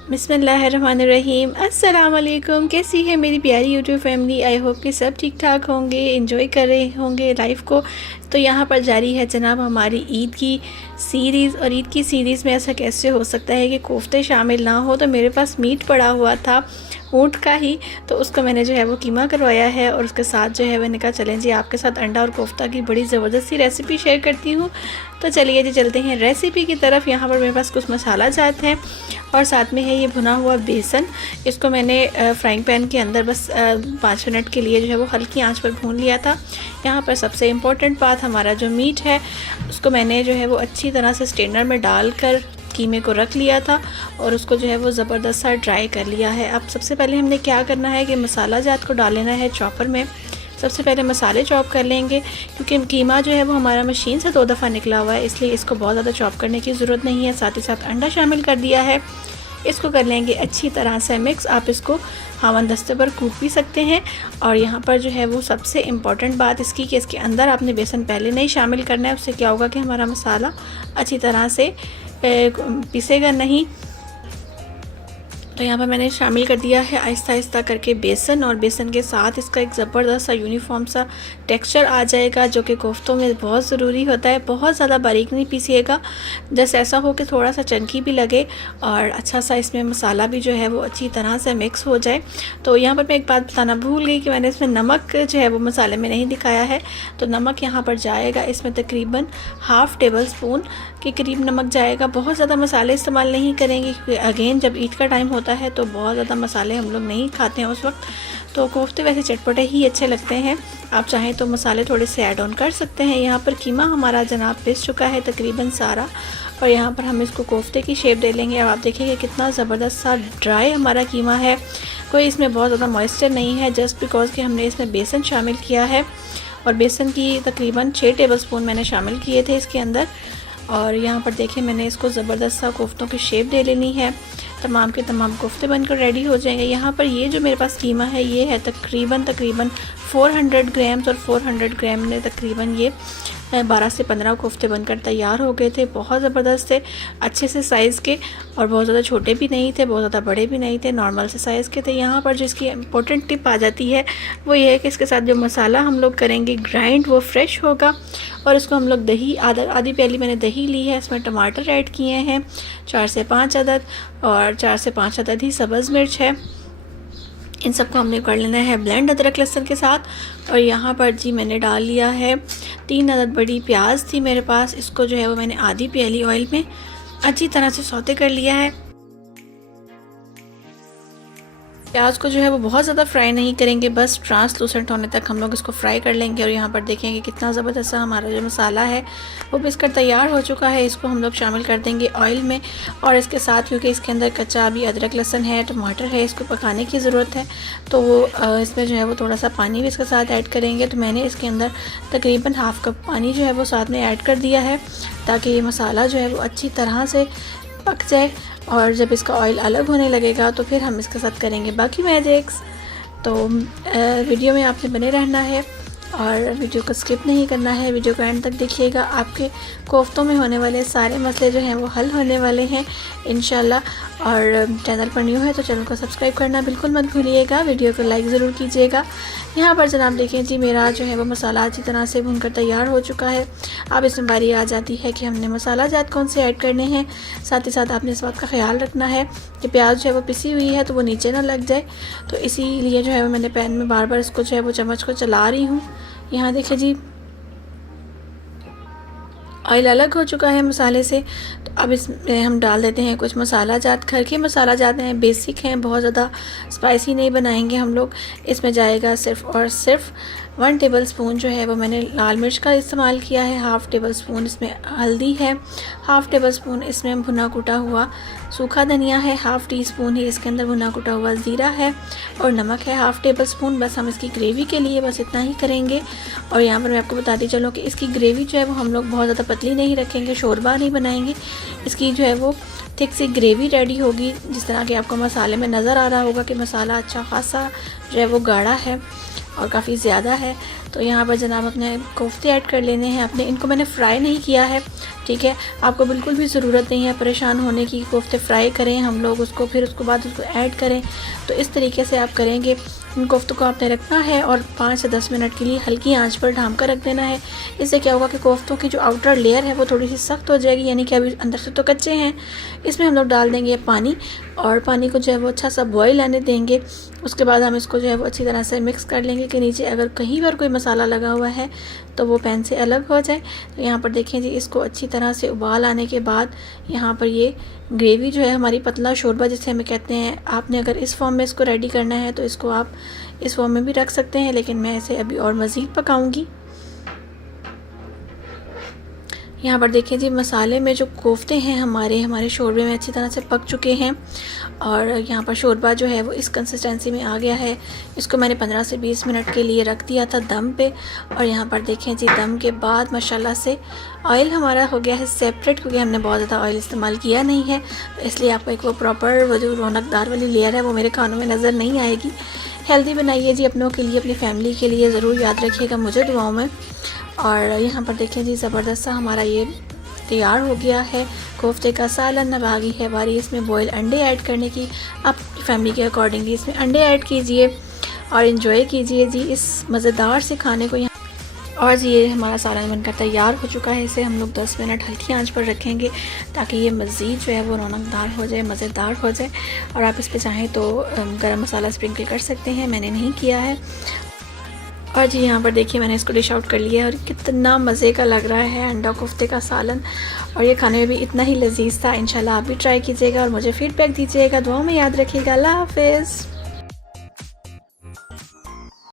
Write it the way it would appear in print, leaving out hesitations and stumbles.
बिस्मिल्लाहिर्रहमानिर्रहीम। अस्सलाम वालेकुम। कैसी है मेरी प्यारी यूट्यूब फैमिली? आई होप कि सब ठीक ठाक होंगे, एंजॉय कर रहे होंगे लाइफ को। तो यहाँ पर जारी है जनाब हमारी ईद की सीरीज़, और ईद की सीरीज़ में ऐसा कैसे हो सकता है कि कोफ्ते शामिल ना हो। तो मेरे पास मीट पड़ा हुआ था ऊँट का ही, तो उसको मैंने जो है वो कीमा करवाया है, और उसके साथ जो है मैंने कहा चलें जी आपके साथ अंडा और कोफ्ता की बड़ी ज़बरदस्त सी रेसिपी शेयर करती हूँ। तो चलिए जी चलते हैं रेसिपी की तरफ। यहाँ पर मेरे पास कुछ मसाला जात हैं और साथ में है ये भुना हुआ बेसन। इसको मैंने फ्राइंग पैन के अंदर बस 5 मिनट के लिए जो है वो हल्की आंच पर भून लिया था। यहाँ पर सबसे इम्पोर्टेंट बात, हमारा जो मीट है उसको मैंने जो है वो अच्छी तरह से स्ट्रेनर में डालकर कीमे को रख लिया था, और उसको जो है वो ज़बरदस्त सा ड्राई कर लिया है। अब सबसे पहले हमने क्या करना है कि मसाला जात को डाल लेना है चॉपर में। सबसे पहले मसाले चॉप कर लेंगे, क्योंकि कीमा जो है वो हमारा मशीन से 2 दफ़ा निकला हुआ है, इसलिए इसको बहुत ज़्यादा चॉप करने की ज़रूरत नहीं है। साथ ही साथ अंडा शामिल कर दिया है। इसको कर लेंगे अच्छी तरह से मिक्स। आप इसको हावन दस्ते पर कूट भी सकते हैं। और यहाँ पर जो है वो सबसे इम्पॉर्टेंट बात इसकी कि इसके अंदर आपने बेसन पहले नहीं शामिल करना है। उससे क्या होगा कि हमारा मसाला अच्छी तरह से पिसेगा नहीं। तो यहाँ पर मैंने शामिल कर दिया है आहिस्ता आहिस्ता करके बेसन, और बेसन के साथ इसका एक ज़बरदस्त सा यूनिफॉर्म सा टेक्सचर आ जाएगा, जो कि कोफ्तों में बहुत ज़रूरी होता है। बहुत ज़्यादा बारीक नहीं पीसिएगा, जैसे ऐसा हो कि थोड़ा सा चंकी भी लगे और अच्छा सा इसमें मसाला भी जो है वो अच्छी तरह से मिक्स हो जाए। तो यहाँ पर मैं एक बात बताना भूल गई कि मैंने इसमें नमक जो है वो मसाले में नहीं दिखाया है। तो नमक यहाँ पर जाएगा इसमें तकरीबन ½ टेबल स्पून के करीब नमक जाएगा। बहुत ज़्यादा मसाले इस्तेमाल नहीं करेंगे, क्योंकि अगेन जब ईद का टाइम होता है तो बहुत ज़्यादा मसाले हम लोग नहीं खाते हैं उस वक्त। तो कोफ्ते वैसे चटपटे ही अच्छे लगते हैं, आप चाहें तो मसाले थोड़े से ऐड ऑन कर सकते हैं। यहाँ पर कीमा हमारा जनाब पिस चुका है तकरीबन सारा, और यहाँ पर हम इसको कोफ्ते की शेप दे लेंगे। अब आप देखिए कितना ज़बरदस्त सा ड्राई हमारा कीमा है, कोई इसमें बहुत ज़्यादा मॉइस्चर नहीं है, जस्ट बिकॉज़ कि हमने इसमें बेसन शामिल किया है। और बेसन की तकरीबन 6 टेबल स्पून मैंने शामिल किए थे इसके अंदर। और यहाँ पर देखिए मैंने इसको ज़बरदस्त सा कोफ्तों की शेप दे लेनी है। तमाम के तमाम कोफ्ते बनकर रेडी हो जाएंगे। यहाँ पर ये जो मेरे पास कीमा है ये है तकरीबन 400 ग्राम्स, और 400 ग्राम ने तकरीबन ये 12 से 15 कोफ्ते बनकर तैयार हो गए थे। बहुत ज़बरदस्त थे, अच्छे से साइज़ के, और बहुत ज़्यादा छोटे भी नहीं थे, बहुत ज़्यादा बड़े भी नहीं थे, नॉर्मल से साइज़ के थे। यहाँ पर जो इसकी इम्पोर्टेंट टिप आ जाती है वो ये है कि इसके साथ जो मसाला हम लोग करेंगे ग्राइंड वो फ्रेश होगा। और इसको हम लोग दही आधी प्याली मैंने दही ली है, इसमें टमाटर ऐड किए हैं 4 से 5 अदद, और 4 से 5 अदद ही सब्ज़ मिर्च है। इन सबको हमने कर लेना है ब्लेंड अदरक लहसुन के साथ। और यहाँ पर जी मैंने डाल लिया है 3 अदद बड़ी प्याज थी मेरे पास, इसको जो है वो मैंने आधी प्याली ऑयल में अच्छी तरह से सौते कर लिया है। प्याज को जो है वो बहुत ज़्यादा फ्राई नहीं करेंगे, बस ट्रांसलूसेंट होने तक हम लोग इसको फ्राई कर लेंगे। और यहाँ पर देखेंगे कितना ज़बरदस्त सा हमारा जो मसाला है वो पिसकर तैयार हो चुका है। इसको हम लोग शामिल कर देंगे ऑयल में, और इसके साथ क्योंकि इसके अंदर कच्चा अभी अदरक लहसुन है, टमाटर है, इसको पकाने की ज़रूरत है, तो वो इसमें जो है वो थोड़ा सा पानी भी इसके साथ ऐड करेंगे। तो मैंने इसके अंदर तकरीबन ½ कप पानी जो है वो साथ में ऐड कर दिया है, ताकि ये मसाला जो है वो अच्छी तरह से पक जाए। और जब इसका ऑयल अलग होने लगेगा तो फिर हम इसके साथ करेंगे बाकी मैजिक्स। तो वीडियो में आपने बने रहना है और वीडियो को स्किप नहीं करना है, वीडियो को एंड तक देखिएगा। आपके कोफ्तों में होने वाले सारे मसले जो हैं वो हल होने वाले हैं इंशाल्लाह। और चैनल पर न्यू है तो चैनल को सब्सक्राइब करना बिल्कुल मत भूलिएगा, वीडियो को लाइक ज़रूर कीजिएगा। यहाँ पर जनाब देखें जी मेरा जो है वो मसाला अच्छी तरह से भूनकर तैयार हो चुका है। अब इसमें बारी आ जाती है कि हमने मसाला जात कौन से ऐड करने हैं। साथ ही साथ आपने इस बात का ख्याल रखना है कि प्याज जो है वो पिसी हुई है तो वो नीचे ना लग जाए। तो इसीलिए जो है वो मैंने पैन में बार बार इसको जो है वो चम्मच को चला रही हूँ। यहाँ देखिए जी ऑयल अलग हो चुका है मसाले से। तो अब इसमें हम डाल देते हैं कुछ मसाला जात। घर के मसाला जात हैं, बेसिक हैं, बहुत ज़्यादा स्पाइसी नहीं बनाएंगे हम लोग। इसमें जाएगा सिर्फ़ और सिर्फ 1 टेबल स्पून जो है वो मैंने लाल मिर्च का इस्तेमाल किया है, ½ टेबल स्पून इसमें हल्दी है, ½ टेबल स्पून इसमें भुना कुटा हुआ सूखा धनिया है, ½ टीस्पून ही इसके अंदर भुना कुटा हुआ ज़ीरा है, और नमक है ½ टेबल स्पून। बस हम इसकी ग्रेवी के लिए बस इतना ही करेंगे। और यहाँ पर मैं आपको बताती चलूँ कि इसकी ग्रेवी जो है वो हम लोग बहुत ज़्यादा पतली नहीं रखेंगे, शोरबा नहीं बनाएंगे। इसकी जो है वो थिक सी ग्रेवी रेडी होगी, जिस तरह कि आपको मसाले में नज़र आ रहा होगा कि मसाला अच्छा खासा जो है वो गाढ़ा है और काफ़ी ज़्यादा है। तो यहाँ पर जनाब अपने कोफ्ते ऐड कर लेने हैं अपने। इनको मैंने फ्राई नहीं किया है, ठीक है। आपको बिल्कुल भी ज़रूरत नहीं है परेशान होने की, कोफ्ते फ्राई करें हम लोग उसको, फिर उसके बाद उसको ऐड करें। तो इस तरीके से आप करेंगे। इन कोफ्तों को आपने रखना है और 5 से 10 मिनट के लिए हल्की आंच पर ढाँप कर रख देना है। इससे क्या होगा कि कोफ्तों की जो आउटर लेयर है वो थोड़ी सी सख्त हो जाएगी, यानी कि अभी अंदर से तो कच्चे हैं। इसमें हम लोग डाल देंगे पानी, और पानी को जो है वो अच्छा सा बॉईल आने देंगे। उसके बाद हम इसको जो है वो अच्छी तरह से मिक्स कर लेंगे कि नीचे अगर कहीं पर कोई मसाला लगा हुआ है तो वो पैन से अलग हो जाए। तो यहाँ पर देखें जी, इसको अच्छी तरह से उबाल आने के बाद यहाँ पर ये ग्रेवी जो है हमारी, पतला शोरबा जिसे हमें कहते हैं, आपने अगर इस फॉर्म में इसको रेडी करना है तो इसको आप इस फॉर्म में भी रख सकते हैं, लेकिन मैं इसे अभी और मज़ीद पकाऊंगी। यहाँ पर देखिए जी, मसाले में जो कोफ्ते हैं हमारे शोरबे में अच्छी तरह से पक चुके हैं, और यहाँ पर शोरबा जो है वो इस कंसिस्टेंसी में आ गया है। इसको मैंने 15 से 20 मिनट के लिए रख दिया था दम पे, और यहाँ पर देखें जी, दम के बाद माशाल्लाह से ऑयल हमारा हो गया है सेपरेट, क्योंकि हमने बहुत ज़्यादा ऑयल इस्तेमाल किया नहीं है। तो इसलिए आपको एक वो प्रॉपर वो जो रौनकदार वाली लेयर है वो मेरे खानों में नज़र नहीं आएगी। हेल्दी बनाइए जी अपनों के लिए, अपनी फैमिली के लिए, ज़रूर याद रखिएगा मुझे दुआओं में। और यहाँ पर देखें जी, ज़बरदस्त सा हमारा ये तैयार हो गया है कोफ्ते का सालन। अब आ गई है बारी इसमें बॉयल अंडे ऐड करने की। आप फैमिली के अकॉर्डिंगली इसमें अंडे ऐड कीजिए और इन्जॉय कीजिए जी इस मज़ेदार से खाने को। यहाँ और जी, ये हमारा सालन बनकर तैयार हो चुका है। इसे हम लोग 10 मिनट हल्की आंच पर रखेंगे ताकि ये मज़ीद जो है वो रौनकदार हो जाए, मज़ेदार हो जाए। और आप इस पर चाहें तो गरम मसाला स्प्रिंकल कर सकते हैं, मैंने नहीं किया है। और जी, यहाँ पर देखिए मैंने इसको डिश आउट कर लिया है, और कितना मज़े का लग रहा है अंडा कोफ्ते का सालन, और ये खाने में भी इतना ही लजीज था। इंशाल्लाह आप भी ट्राई कीजिएगा और मुझे फ़ीडबैक दीजिएगा। दुआओं में याद रखिएगा। अल्लाह हाफ़िज़।